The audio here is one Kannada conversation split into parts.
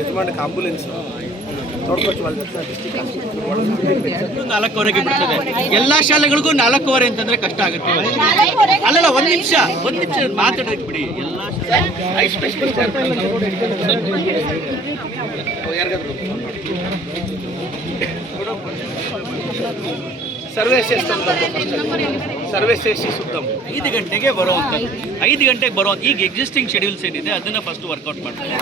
ಯಜಮಾನಕ್ಕೆ ಆಂಬುಲೆನ್ಸ್ ನಾಲ್ಕೂವರೆಗೆ ಬಿಡ್ತದೆ. ಎಲ್ಲಾ ಶಾಲೆಗಳಿಗೂ 4:15 ಅಂತಂದ್ರೆ ಕಷ್ಟ ಆಗುತ್ತೆ. ಅಲ್ಲಲ್ಲ, ಒಂದ್ ನಿಮಿಷ ಮಾತಾಡೋಕೆ ಬಿಡಿ. ಎಲ್ಲಾ ಸರ್ವೇ ಸೇರಿಸಿ ಸುತ್ತಮ್ 5 ಗಂಟೆಗೆ ಬರುವಂತ 5 ಗಂಟೆಗೆ ಬರುವಂತ ಈಗ ಎಕ್ಸಿಸ್ಟಿಂಗ್ ಶೆಡ್ಯೂಲ್ಸ್ ಏನಿದೆ ಅದನ್ನ ಫಸ್ಟ್ ವರ್ಕೌಟ್ ಮಾಡ್ತಾರೆ.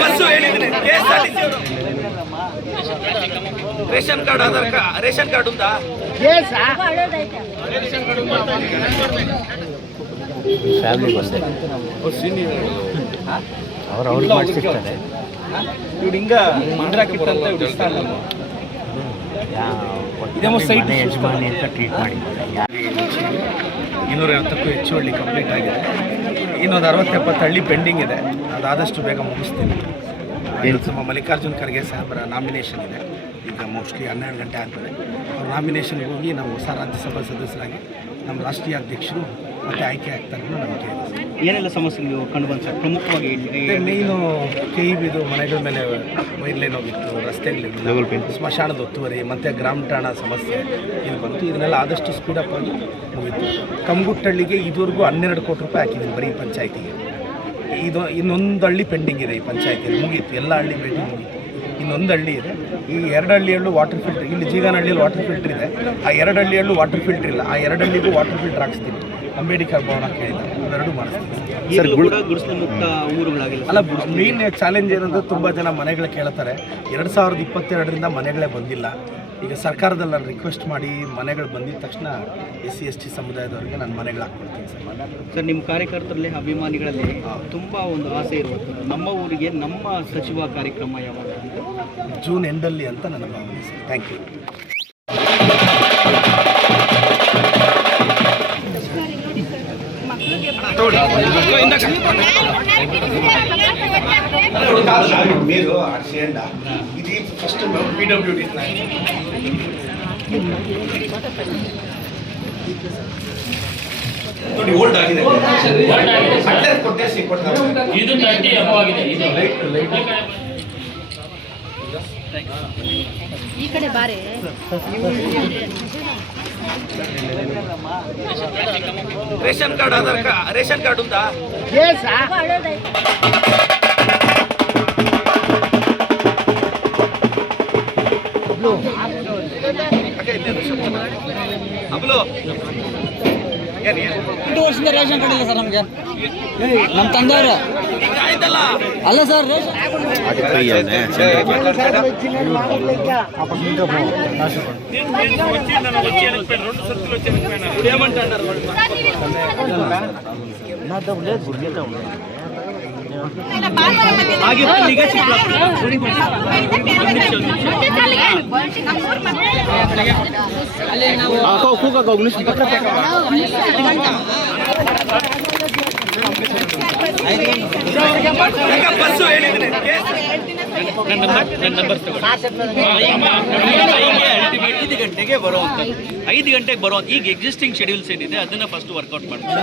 ಬಸ್ಸು ಹೇಳಿದ್ರೆ ration card Aadhaar card ration card ಉಂಟಾ? ಫ್ಯಾಮಿಲಿ ಬಸ್ ಅವ್ರು ಮಾಡಿಸಿರ್ತಾರೆ. ಇವ್ರು ಹಿಂಗ ಮಂಡ್ರಾಕಿಟ್ಟಂತ ಯಜಮಾನಿ ಅಂತ ಟ್ರೀಟ್ ಮಾಡಿದ್ದಾರೆ. 250ಕ್ಕೂ ಹೆಚ್ಚು ಹಳ್ಳಿ ಕಂಪ್ಲೀಟ್ ಆಗಿದೆ. ಇನ್ನೊಂದು 60-70 ಹಳ್ಳಿ ಪೆಂಡಿಂಗ್ ಇದೆ. ಅದಾದಷ್ಟು ಬೇಗ ಮುಗಿಸ್ತೀನಿ. ನಮ್ಮ ಮಲ್ಲಿಕಾರ್ಜುನ್ ಖರ್ಗೆ ಸಾಹೇಬರ ನಾಮಿನೇಷನ್ ಇದೆ. ಈಗ ಮೋಸ್ಟ್ಲಿ 12 ಗಂಟೆ ಆಗ್ತದೆ. ಅವ್ರ ನಾಮಿನೇಷನ್ಗೆ ಹೋಗಿ ನಾವು ಹೊಸ ರಾಜ್ಯಸಭಾ ಸದಸ್ಯರಾಗಿ ನಮ್ಮ ರಾಷ್ಟ್ರೀಯ ಅಧ್ಯಕ್ಷರು ಮತ್ತೆ ಆಯ್ಕೆ ಆಗ್ತಾರೆ ಅನ್ನೋ ನಂಬಿಕೆ ಇದೆ. ಏನೆಲ್ಲ ಸಮಸ್ಯೆಗಳು ಕಂಡು ಬಂದ ಸರ್? ಪ್ರಮುಖವಾಗಿ ಮೇಯ್ನು KEBದು ಮನೆಗಳ ಮೇಲೆ ವೈರ್ಲೈನ್ ಹೋಗಿತ್ತು, ರಸ್ತೆಗಳಿತ್ತು, ಸ್ಮಶಾನದ ಒತ್ತುವರಿ ಮತ್ತು ಗ್ರಾಮ ಠಾಣಾ ಸಮಸ್ಯೆ ಇಲ್ಲಿ ಬಂತು. ಇದನ್ನೆಲ್ಲ ಆದಷ್ಟು ಸ್ಪೀಡಪ್ ಆಗಿ ಮುಗಿತು. ಕಮ್ಗುಟ್ಟಹಳ್ಳಿಗೆ ಇದುವರೆಗೂ 12 ಕೋಟಿ ರೂಪಾಯಿ ಹಾಕಿದ್ದೀನಿ ಬರೀ ಪಂಚಾಯತಿಗೆ. ಇನ್ನೊಂದು ಹಳ್ಳಿ ಪೆಂಡಿಂಗ್ ಇದೆ ಈ ಪಂಚಾಯತಿಯಲ್ಲಿ. ಮುಗೀತು, ಎಲ್ಲ ಹಳ್ಳಿ ಭೇಟಿ ಮುಗೀತು. ಇನ್ನೊಂದು ಹಳ್ಳಿ ಇದೆ. ಈ 2 ಹಳ್ಳಿಯಲ್ಲೂ ವಾಟರ್ ಫಿಲ್ಟರ್, ಇಲ್ಲಿ ಜೀಗನಹಳ್ಳಿಯಲ್ಲಿ ವಾಟರ್ ಫಿಲ್ಟರ್ ಇದೆ. ಆ 2 ಹಳ್ಳಿಯಲ್ಲೂ ವಾಟರ್ ಫಿಲ್ಟರ್ ಇಲ್ಲ. ಆ 2 ಹಳ್ಳಿಗೂ ವಾಟರ್ ಫಿಲ್ಟರ್ ಹಾಕ್ಸ್ತೀನಿ. ಅಂಬೇಡ್ಕರ್ ಭವನ ಕೇಳಿದ ಅವೆರಡು ಮಾಡಿಸ್ತೀನಿ. ಅಲ್ಲ, ಮೇನ್ ಚಾಲೆಂಜ್ ಏನಂದ್ರೆ ತುಂಬ ಜನ ಮನೆಗಳು ಕೇಳ್ತಾರೆ. 2022ರಿಂದ ಮನೆಗಳೇ ಬಂದಿಲ್ಲ. ಈಗ ಸರ್ಕಾರದಲ್ಲಿ ನಾನು ರಿಕ್ವೆಸ್ಟ್ ಮಾಡಿ ಮನೆಗಳು ಬಂದಿದ ತಕ್ಷಣ SC/ST ಸಮುದಾಯದವರಿಗೆ ನಾನು ಮನೆಗಳು ಹಾಕ್ಕೊಡ್ತೀನಿ ಸರ್. ನಿಮ್ಮ ಕಾರ್ಯಕರ್ತರಲ್ಲಿ ಅಭಿಮಾನಿಗಳಲ್ಲಿ ತುಂಬ ಒಂದು ಆಸೆ ಇರುವಂಥದ್ದು, ನಮ್ಮ ಊರಿಗೆ ನಮ್ಮ ಸಚಿವ ಕಾರ್ಯಕ್ರಮ ಯಾವಾಗ? ಜೂನ್ ಎಂಡಲ್ಲಿ ಅಂತ ನನ್ನ ಭಾವನೆ ಸರ್. Thank you. మీరు చేయండి. ఇది ఫస్ట్ PWD ನೋಡಿ ಓಲ್ಡ್ ಆಗಿದೆ. ಕೊಟ್ಟೇಸಿ ಕೊಡ್ತಾರೆ. ಇದು 30 ಅಬೋ ಆಗಿದೆ. ಇದು ಲೈಟ್ ಈ ಕಡೆ ಬಾರೆ. Ration card Aadhaar card ration card ಉಂಟಾ? ಇದು ವರ್ಷದಿಂದ ರೇಷನ್ ಕಾರ್ಡ್ ಇಲ್ಲ ಸರ್ ನಮಗೆ. ನಮ್ಮ ತಂದೆಯವರು ಅಲ್ಲ ಸರ್. ಬಸ್ಸು ಹೇಳಿದ್ರೆ 5 ಗಂಟೆಗೆ ಬರುವಂತ ಈಗ ಎಕ್ಸಿಸ್ಟಿಂಗ್ ಶೆಡ್ಯೂಲ್ಸ್ ಏನಿದೆ ಅದನ್ನ ಫಸ್ಟ್ ವರ್ಕೌಟ್ ಮಾಡ್ತಾರೆ.